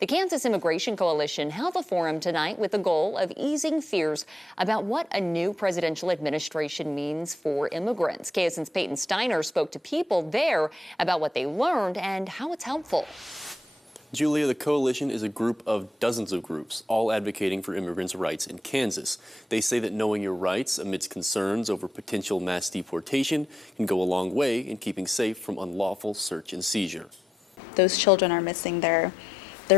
The Kansas Immigration Coalition held a forum tonight with the goal of easing fears about what a new presidential administration means for immigrants. KSN's Peyton Steiner spoke to people there about what they learned and how it's helpful. Julia, the coalition is a group of dozens of groups, all advocating for immigrants' rights in Kansas. They say that knowing your rights amidst concerns over potential mass deportation can go a long way in keeping safe from unlawful search and seizure. Those children are missing their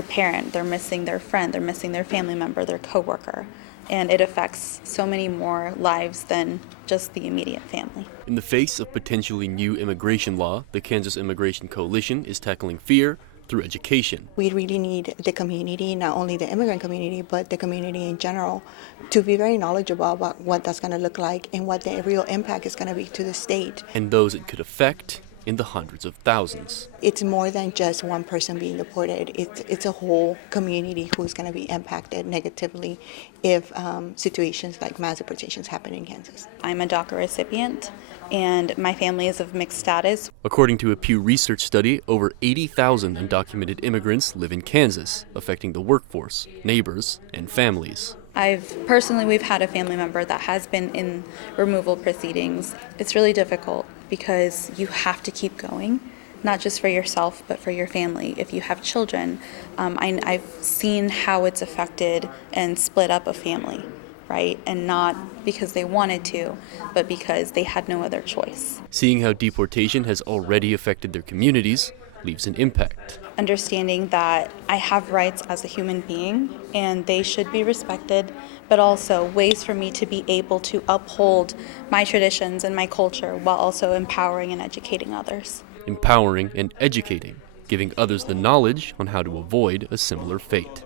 parent, they're missing their friend, they're missing their family member, their coworker. And it affects so many more lives than just the immediate family. In the face of potentially new immigration law, the Kansas Immigration Coalition is tackling fear through education. We really need the community, not only the immigrant community, but the community in general, to be very knowledgeable about what that's going to look like and what the real impact is going to be to the state. And those it could affect in the hundreds of thousands. It's more than just one person being deported. It's a whole community who's going to be impacted negatively if situations like mass deportations happen in Kansas. I'm a DACA recipient, and my family is of mixed status. According to a Pew Research study, over 80,000 undocumented immigrants live in Kansas, affecting the workforce, neighbors, and families. We've had a family member that has been in removal proceedings. It's really difficult because you have to keep going, not just for yourself, but for your family. If you have children, I've seen how it's affected and split up a family, right? And not because they wanted to, but because they had no other choice. Seeing how deportation has already affected their communities leaves an impact. Understanding that I have rights as a human being and they should be respected, but also ways for me to be able to uphold my traditions and my culture while also empowering and educating others. Empowering and educating, giving others the knowledge on how to avoid a similar fate.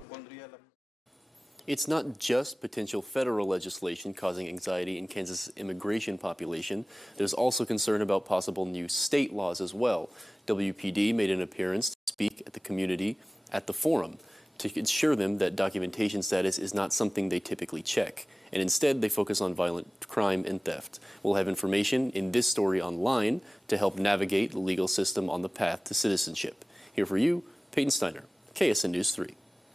It's not just potential federal legislation causing anxiety in Kansas' immigration population. There's also concern about possible new state laws as well. WPD made an appearance to speak at the community at the forum to assure them that documentation status is not something they typically check, and instead they focus on violent crime and theft. We'll have information in this story online to help navigate the legal system on the path to citizenship. Here for you, Peyton Steiner, KSN News 3.